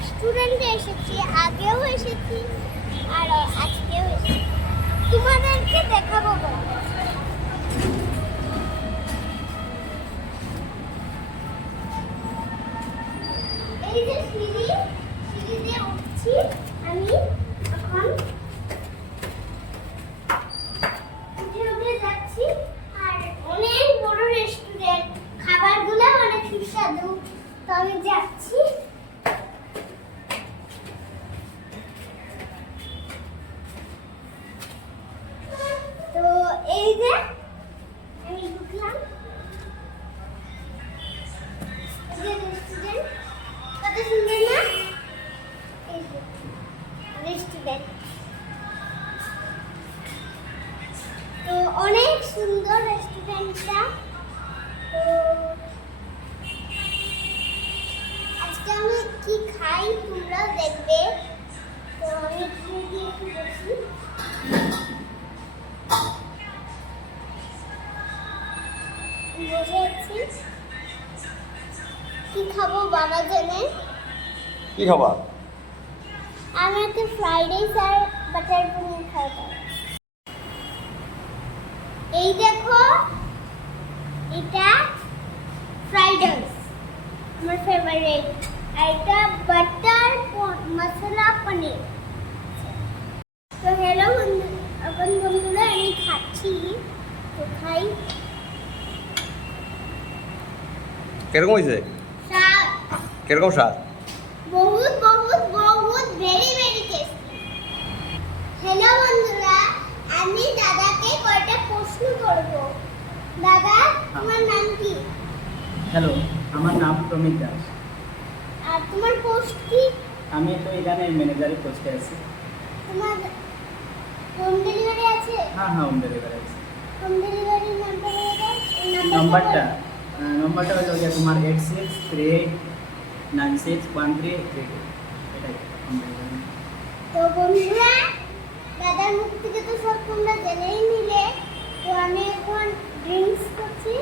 রেস্টুরেন্টে এসেছি, আগেও এসেছি আর আজকেও এসেছি। তোমাদেরকে দেখাবো বলো। এই যে সিঁড়ি দিয়ে উঠছি আমি এখন, উঠে যাচ্ছি। আর অনেক বড় রেস্টুরেন্ট, খাবারগুলো অনেক সুস্বাদু। তো আমি যাচ্ছি। তো এই যে আমি ঢুকলাম, এই যে রেস্টুরেন্ট, কত সুন্দর না? এই যে রেস্টুরেন্ট, তো অনেক সুন্দর রেস্টুরেন্টটা। তো আজকে আমি কি খাই তোমরা দেখবে। তো আমি খেয়ে দিয়ে একটু বসি। বসে আছি, কি খাবো বাবা জানে। কি খাবা? আমাকে ফ্রাইড রাইস আর বাটার পনির খাওয়া। এই দেখো, এটা ফ্রাইড রাইস আমার ফেভারিট, আর এটা বাটার মশলা পনির। তো হ্যালো বন্ধুরা, আমি খাচ্ছি। তো খাই। কিরকম হয়েছে? স্বাদ কিরকম স্বাদ? বহুত বহুত বহুত ভেরি ভেরি টেস্টি। হ্যালো বন্ধুরা, আমি দাদাকে কয়টা প্রশ্ন করব। দাদা, তোমার নাম কি? হ্যালো, আমার নাম প্রমিত দাস। আর তোমার পোস্ট কি? আমি তো এখানে ম্যানেজারের পোস্টে আছি। তোমার হোম ডেলিভারি আছে? হ্যাঁ হ্যাঁ, হোম ডেলিভারি আছে। হোম ডেলিভারির নাম্বার বলো তো। নম্বরটা হলো যে তোমার 8638961332। এটাই হোম ডেলিভারি। তো বন্ধুরা, দাদার মুখ থেকে তো সব তোমরা জেনেই নিলে। তো আমি এখন ড্রিঙ্কস করছি।